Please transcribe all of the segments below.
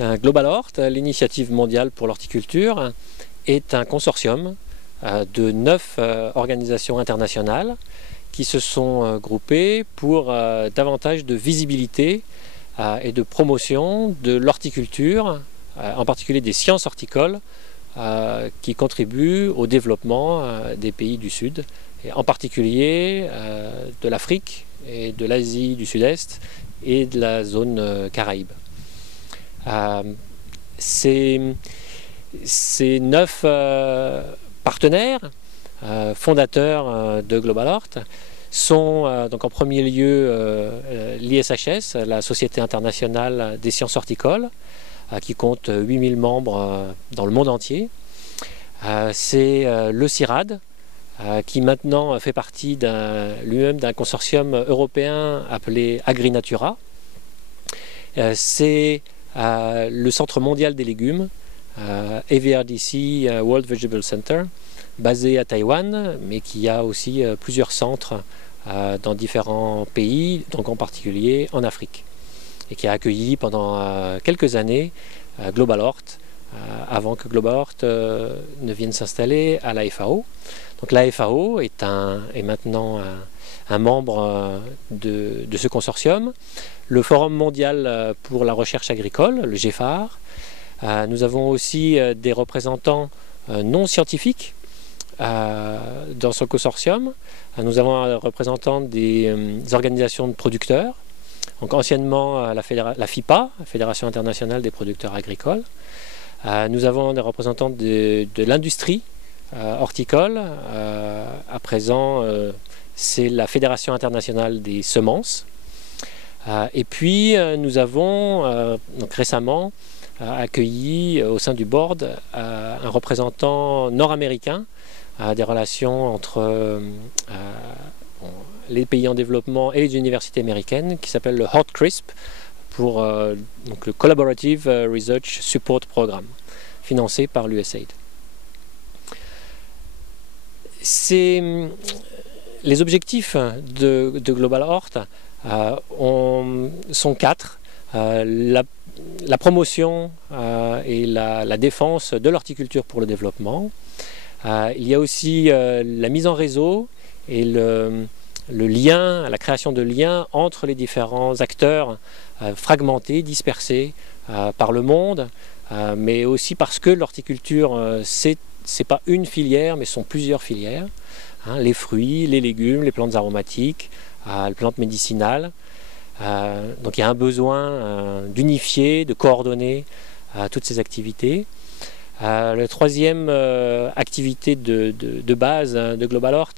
Global Hort, l'initiative mondiale pour l'horticulture, est un consortium de 9 organisations internationales qui se sont groupées pour davantage de visibilité et de promotion de l'horticulture, en particulier des sciences horticoles, qui contribuent au développement des pays du Sud, et en particulier de l'Afrique et de l'Asie du Sud-Est et de la zone Caraïbe. Ces 9 partenaires fondateurs de Global Hort sont donc en premier lieu l'ISHS, la Société internationale des sciences horticoles, qui compte 8000 membres dans le monde entier. C'est le CIRAD, qui maintenant fait partie lui-même d'un consortium européen appelé AgriNatura. C'est le Centre mondial des légumes, AVRDC, World Vegetable Center, basé à Taïwan, mais qui a aussi plusieurs centres dans différents pays, donc en particulier en Afrique, et qui a accueilli pendant quelques années Global Hort, avant que Global Hort ne vienne s'installer à la FAO. Donc la FAO est maintenant un membre de ce consortium. Le Forum mondial pour la recherche agricole, le GEFAR. Nous avons aussi des représentants non scientifiques dans ce consortium. Nous avons un représentant des organisations de producteurs, donc anciennement la FIPA, la Fédération internationale des producteurs agricoles. Nous avons des représentants de l'industrie horticole. À présent, c'est la Fédération internationale des semences. Et puis, nous avons donc récemment accueilli au sein du board un représentant nord-américain des relations entre les pays en développement et les universités américaines, qui s'appelle le HortCRISP, pour donc le Collaborative Research Support Program, financé par l'USAID. Les objectifs de Global Hort sont 4. La promotion et la défense de l'horticulture pour le développement. Il y a aussi la mise en réseau et le lien, la création de liens entre les différents acteurs fragmentés, dispersés par le monde, mais aussi parce que l'horticulture, c'est pas une filière, mais sont plusieurs filières. Les fruits, les légumes, les plantes aromatiques, les plantes médicinales. Donc il y a un besoin d'unifier, de coordonner toutes ces activités. La troisième activité de base de Global Hort,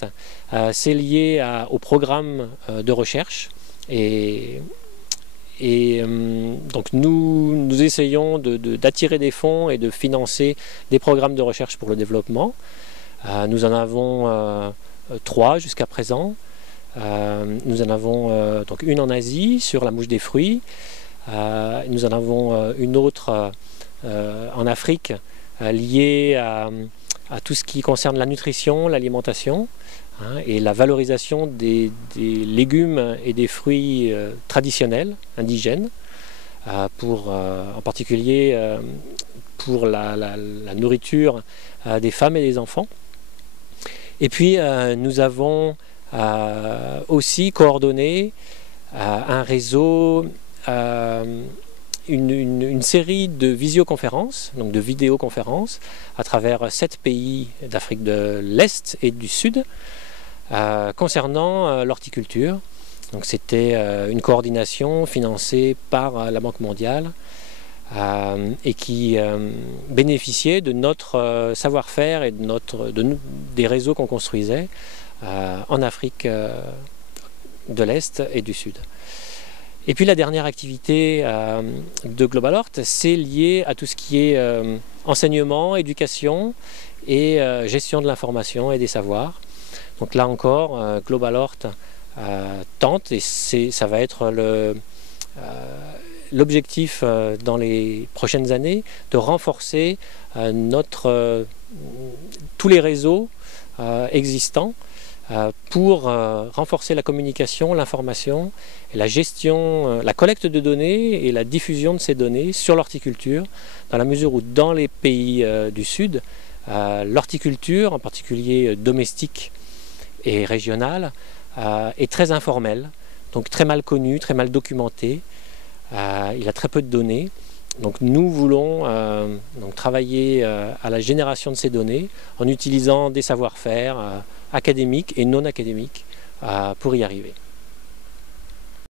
c'est lié au programme de recherche. Donc nous essayons d'attirer des fonds et de financer des programmes de recherche pour le développement. Nous en avons 3 jusqu'à présent. Nous en avons donc une en Asie sur la mouche des fruits. Nous en avons une autre en Afrique liée à tout ce qui concerne la nutrition, l'alimentation, et la valorisation des légumes et des fruits traditionnels, indigènes, en particulier pour la nourriture des femmes et des enfants. Et puis nous avons aussi coordonné un réseau, une série de visioconférences, donc de vidéoconférences, à travers 7 pays d'Afrique de l'Est et du Sud, concernant l'horticulture. Donc c'était une coordination financée par la Banque mondiale et qui bénéficiait de notre savoir-faire et des réseaux qu'on construisait en Afrique de l'Est et du Sud. Et puis la dernière activité de Global Hort, c'est lié à tout ce qui est enseignement, éducation et gestion de l'information et des savoirs. Donc là encore, Global Hort tente, et ça va être l'objectif dans les prochaines années, de renforcer tous les réseaux existants pour renforcer la communication, l'information, et la gestion, la collecte de données et la diffusion de ces données sur l'horticulture, dans la mesure où dans les pays du Sud, l'horticulture, en particulier domestique et régionale, est très informelle, donc très mal connue, très mal documentée. Il a très peu de données. Donc nous voulons travailler à la génération de ces données en utilisant des savoir-faire académiques et non académiques pour y arriver.